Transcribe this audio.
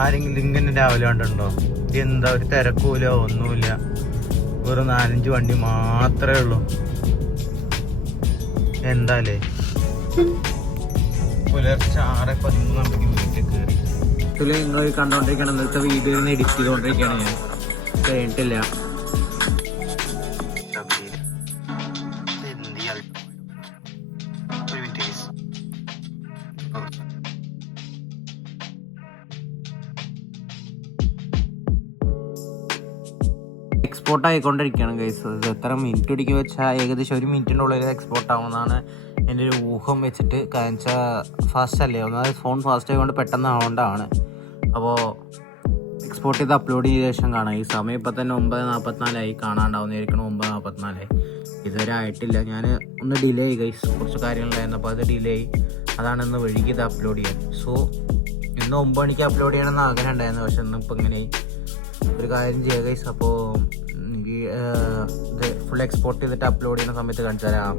ആരെങ്കിലും ഇങ്ങനെ രാവിലെ കണ്ടുണ്ടോ? എന്താ ഒരു തിരക്കൂല ഒന്നുമില്ല, വെറും 4-5 വണ്ടി മാത്രമേ ഉള്ളൂ. എന്താലേ പുലർച്ചെ 6:13 വീട്ടിൽ കയറി. ഇതിൽ നിങ്ങൾ കണ്ടോണ്ടിരിക്കണം, ഇന്നത്തെ വീഡിയോ എഡിറ്റ് ചെയ്തോണ്ടിരിക്കുകയാണ് ഞാൻ, കഴിഞ്ഞിട്ടില്ല. എക്സ്പോർട്ട് ആയിക്കൊണ്ടിരിക്കുകയാണ് ഗൈസ്. ഇത് എത്ര മിനിറ്റ് പിടിക്കും വെച്ചാൽ ഏകദേശം 1 മിനിറ്റിൻ്റെ ഉള്ളിൽ എക്സ്പോർട്ട് ആവുമെന്നാണ് എൻ്റെ ഒരു ഊഹം വെച്ചിട്ട്. കാരണം വെച്ചാൽ ഫാസ്റ്റ് അല്ലേ, ഒന്നാമത് ഫോൺ ഫാസ്റ്റ് ആയതുകൊണ്ട് പെട്ടെന്ന് ആവേണ്ടതാണ്. അപ്പോൾ എക്സ്പോർട്ട് ചെയ്ത് അപ്ലോഡ് ചെയ്ത ശേഷം കാണാം. ഈ സമയം ഇപ്പം തന്നെ 9:44 കാണാണ്ടാവുന്നതായിരിക്കണം. 9:44 ഇതുവരെ ആയിട്ടില്ല. ഞാൻ ഒന്ന് ഡിലേ ആയി ഗൈസ്, കുറച്ച് കാര്യങ്ങളുണ്ടായിരുന്നു, അപ്പോൾ അത് ഡിലേ ആയി. അതാണ് ഇന്ന് വൈകി ഇത് അപ്ലോഡ് ചെയ്യാൻ. സോ ഇന്ന് 9 മണിക്ക് അപ്ലോഡ് ചെയ്യണമെന്ന് ആഗ്രഹം ഉണ്ടായിരുന്നു, പക്ഷെ ഇന്നിപ്പോൾ ഇങ്ങനെ ഒരു കാര്യം ചെയ്യുക ഗൈസ്. അപ്പോൾ എനിക്ക് ഇത് ഫുൾ എക്സ്പോർട്ട് ചെയ്തിട്ട് അപ്ലോഡ് ചെയ്യുന്ന സമയത്ത് കാണിച്ചു തരാം.